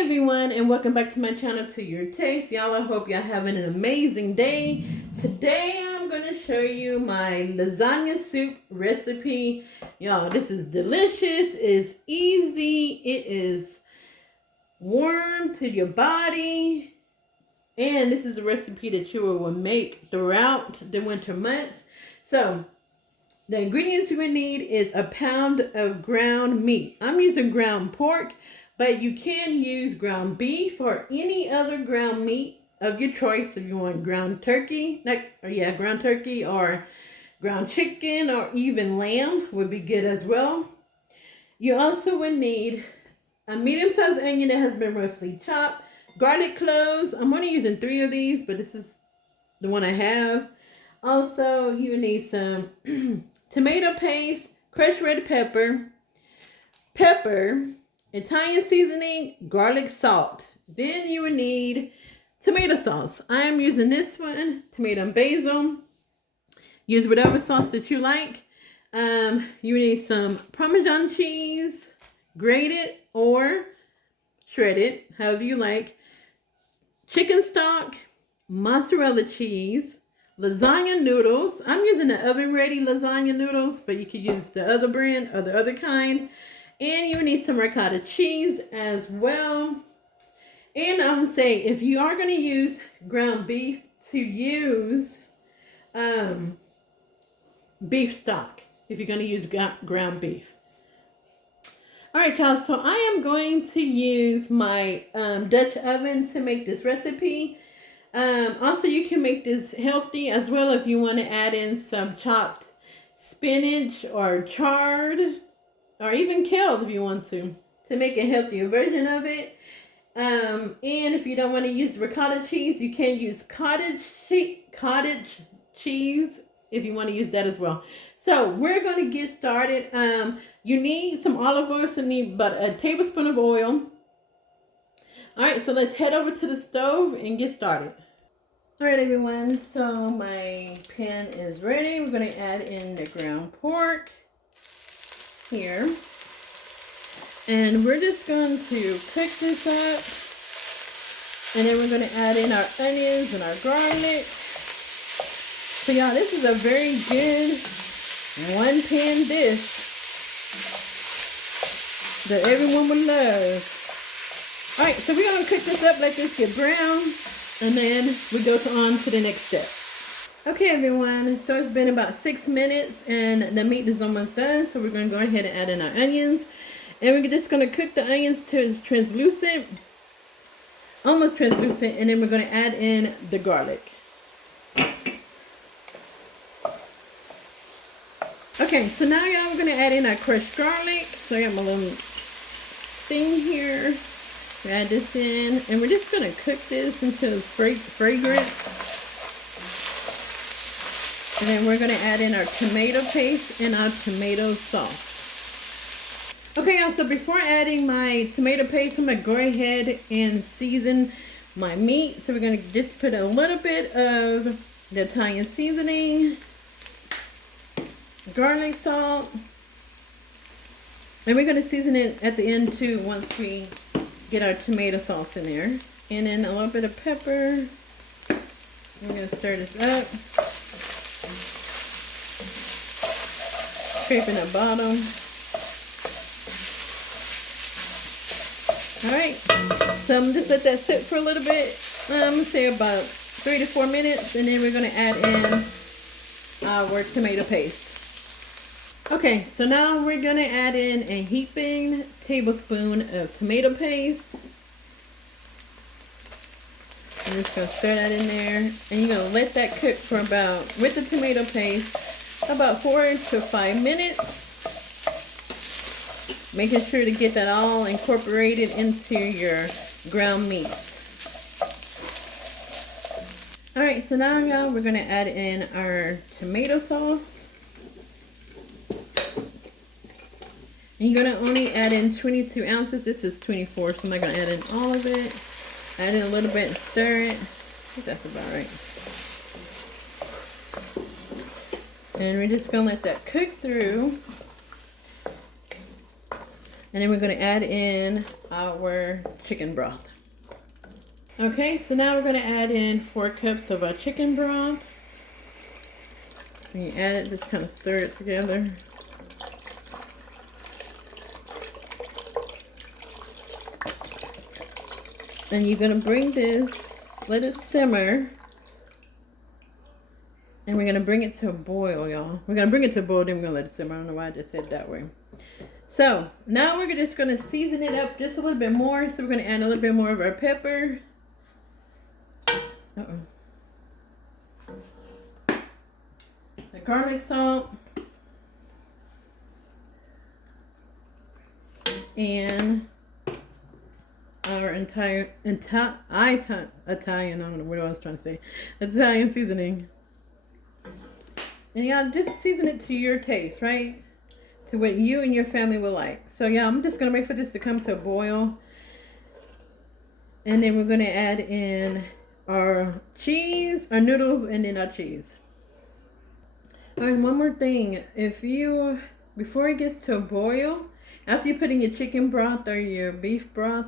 everyone, and welcome back to my channel, To Your Taste. Y'all, I hope y'all having an amazing day. Today I'm going to show you my lasagna soup recipe. Y'all, this is delicious, it's easy, it is warm to your body, and this is a recipe that you will make throughout the winter months. So the ingredients you will need is a pound of ground meat. I'm using ground pork, but you can use ground beef or any other ground meat of your choice. If you want ground turkey, ground turkey or ground chicken or even lamb would be good as well. You also would need a medium-sized onion that has been roughly chopped, garlic cloves. I'm only using 3 of these, but this is the one I have. Also, you would need some tomato paste, crushed red pepper, Italian seasoning, garlic salt. Then you would need tomato sauce. I am using this one, tomato and basil. Use whatever sauce that you like. You need some Parmesan cheese, grated or shredded, however you like. Chicken stock, mozzarella cheese, lasagna noodles. I'm using the oven ready lasagna noodles, but you could use the other brand or the other kind. And you need some ricotta cheese as well. And I'm going to say, if you are going to use ground beef, to use beef stock if you're going to use ground beef. Alright, y'all, so I am going to use my Dutch oven to make this recipe. Also, you can make this healthy as well if you want to add in some chopped spinach or chard, or even kale if you want to make a healthier version of it. And if you don't want to use ricotta cheese, you can use cottage cheese if you want to use that as well. So we're going to get started. You need some olive oil, so you need about a tablespoon of oil. All right, so let's head over to the stove and get started. All right, everyone, so my pan is ready. We're going to add in the ground pork here, and we're just going to cook this up, and then we're going to add in our onions and our garlic. So y'all, this is a very good one pan dish that everyone would love. All right, so we're going to cook this up, let this get brown, and then we go on to the next step. Okay, everyone, so it's been about 6 minutes and the meat is almost done, so we're going to go ahead and add in our onions, and we're just going to cook the onions till it's translucent, almost translucent, and then we're going to add in the garlic. Okay, so now y'all, we're going to add in our crushed garlic. So I got my little thing here. Add this in, and we're just going to cook this until it's fragrant. And then we're going to add in our tomato paste and our tomato sauce. Okay, y'all, so before adding my tomato paste, I'm going to go ahead and season my meat. So we're going to just put a little bit of the Italian seasoning, garlic salt, and we're going to season it at the end too once we get our tomato sauce in there. And then a little bit of pepper. I'm going to stir this up. Scraping the bottom. Alright, so I'm just let that sit for a little bit. I'm going to say about 3 to 4 minutes, and then we're going to add in our tomato paste. Okay, so now we're going to add in a heaping tablespoon of tomato paste. I'm just going to stir that in there, and you're going to let that cook for about, with the tomato paste, about 4 to 5 minutes. Making sure to get that all incorporated into your ground meat. Alright, so now y'all, we're going to add in our tomato sauce. And you're going to only add in 22 ounces. This is 24, so I'm not going to add in all of it. Add in a little bit and stir it. I think that's about right. And we're just going to let that cook through. And then we're going to add in our chicken broth. Okay, so now we're going to add in 4 cups of our chicken broth. When you add it, just kind of stir it together. And you're going to bring this, let it simmer. And we're going to bring it to a boil, y'all. We're going to bring it to a boil, then we're going to let it simmer. I don't know why I just said it that way. So, now we're just going to season it up just a little bit more. So, we're going to add a little bit more of our pepper. The garlic salt. And our Italian, I don't know what I was trying to say. Italian seasoning. And y'all just season it to your taste, right? To what you and your family will like. So yeah, I'm just going to wait for this to come to a boil. And then we're going to add in our cheese, our noodles, and then our cheese. Alright, one more thing. Before it gets to a boil, after you put in your chicken broth or your beef broth,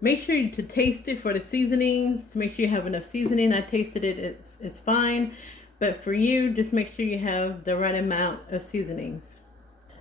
make sure to taste it for the seasonings. Make sure you have enough seasoning. I tasted it. It's fine. But for you, just make sure you have the right amount of seasonings.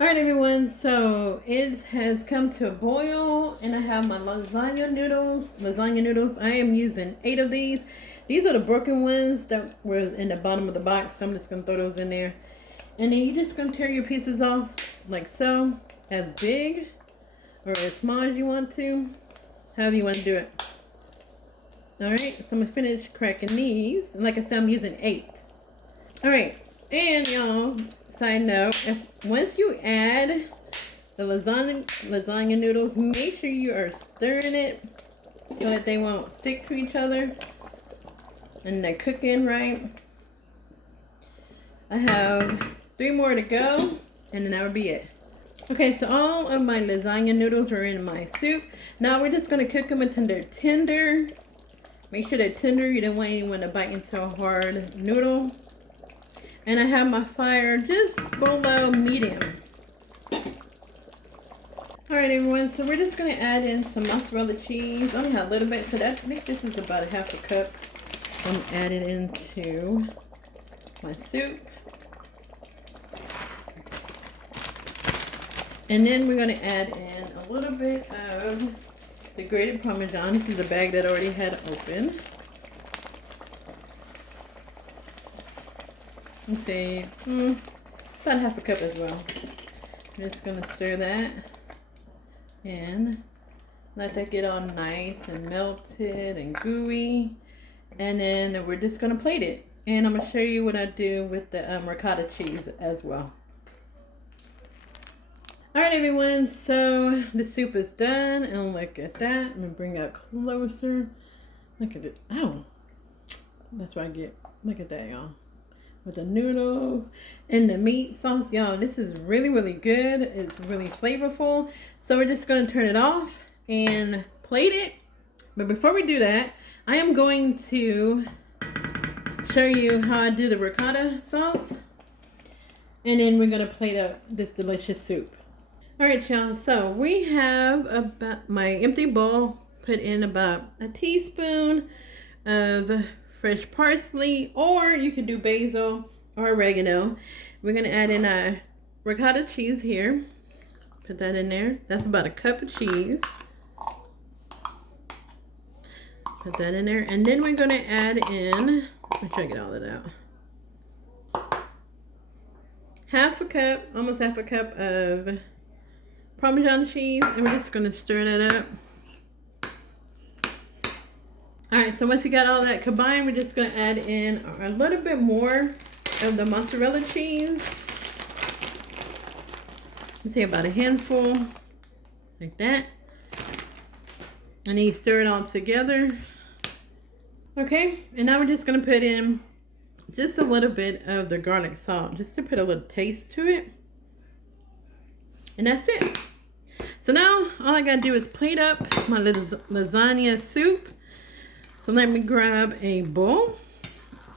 Alright everyone, so it has come to a boil and I have my lasagna noodles. I am using 8 of these. These are the broken ones that were in the bottom of the box. So I'm just going to throw those in there. And then you're just going to tear your pieces off like so, as big or as small as you want to, however you want to do it. Alright, so I'm going to finish cracking these. And like I said, I'm using 8. Alright, and y'all, side note, once you add the lasagna noodles, make sure you are stirring it so that they won't stick to each other and they're cooking right. I have 3 more to go and then that would be it. Okay, so all of my lasagna noodles are in my soup. Now we're just going to cook them until they're tender. Make sure they're tender. You don't want anyone to bite into a hard noodle. And I have my fire just below medium. Alright everyone, so we're just going to add in some mozzarella cheese. I only have a little bit, so I think this is about a ½ cup. I'm adding into my soup. And then we're going to add in a little bit of the grated parmesan. This is a bag that I already had open. Let's see, about ½ cup as well. I'm just going to stir that and let that get all nice and melted and gooey. And then we're just going to plate it. And I'm going to show you what I do with the ricotta cheese as well. Alright everyone, so the soup is done. And look at that. I'm going to bring it closer. Look at it. Oh, that's what I get. Look at that, y'all. With the noodles and the meat sauce. Y'all, this is really, really good. It's really flavorful. So we're just going to turn it off and plate it. But before we do that, I am going to show you how I do the ricotta sauce. And then we're going to plate up this delicious soup. Alright, y'all. So we have about my empty bowl. Put in about a teaspoon of fresh parsley, or you could do basil or oregano. We're going to add in our ricotta cheese here. Put that in there. That's about a cup of cheese. Put that in there. And then we're going to add in, make sure I get all of that out. ½ cup, almost ½ cup of Parmesan cheese. And we're just going to stir that up. Alright, so once you got all that combined, we're just going to add in a little bit more of the mozzarella cheese. Let's say about a handful, like that. And then you stir it all together. Okay, and now we're just going to put in just a little bit of the garlic salt, just to put a little taste to it. And that's it. So now, all I got to do is plate up my lasagna soup. So let me grab a bowl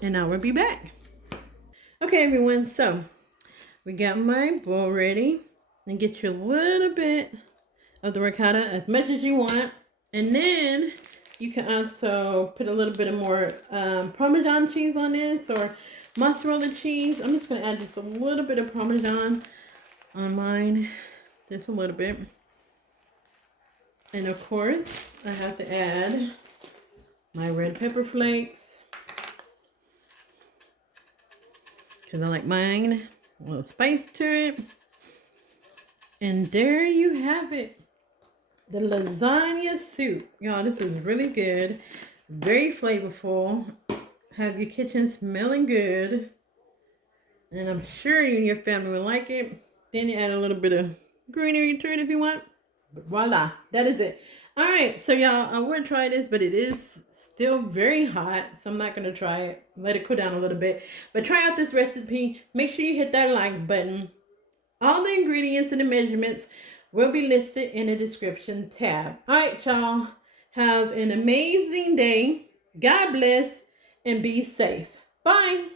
and I will be back. Okay everyone, so we got my bowl ready. And get you a little bit of the ricotta, as much as you want. And then you can also put a little bit of more Parmesan cheese on this, or mozzarella cheese. I'm just going to add just a little bit of Parmesan on mine. Just a little bit. And of course, I have to add my red pepper flakes, because I like mine a little spice to it. And there you have it. The lasagna soup. Y'all, this is really good. Very flavorful. Have your kitchen smelling good. And I'm sure you and your family will like it. Then you add a little bit of greenery to it if you want. But voila, that is it. Alright, so y'all, I want to try this, but it is still very hot. So I'm not going to try it. Let it cool down a little bit. But try out this recipe. Make sure you hit that like button. All the ingredients and the measurements will be listed in the description tab. All right, y'all. Have an amazing day. God bless and be safe. Bye.